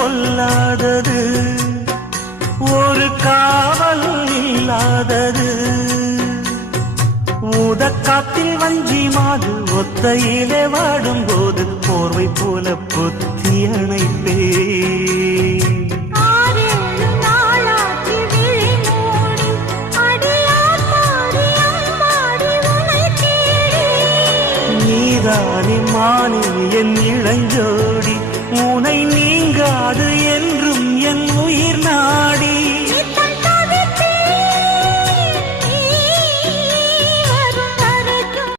பொல்லாதது, ஒரு காவல் இல்லாதது. ஊதக்காத்தில் வஞ்சி மாது ஒத்தையிலே வாடும்போது போர்வை போல பொத்தி அணைப்பே. நீதானே மானே என் இளஞ்சோடி, உனை நீங்காது என்றும் என் உயிர் நாடி.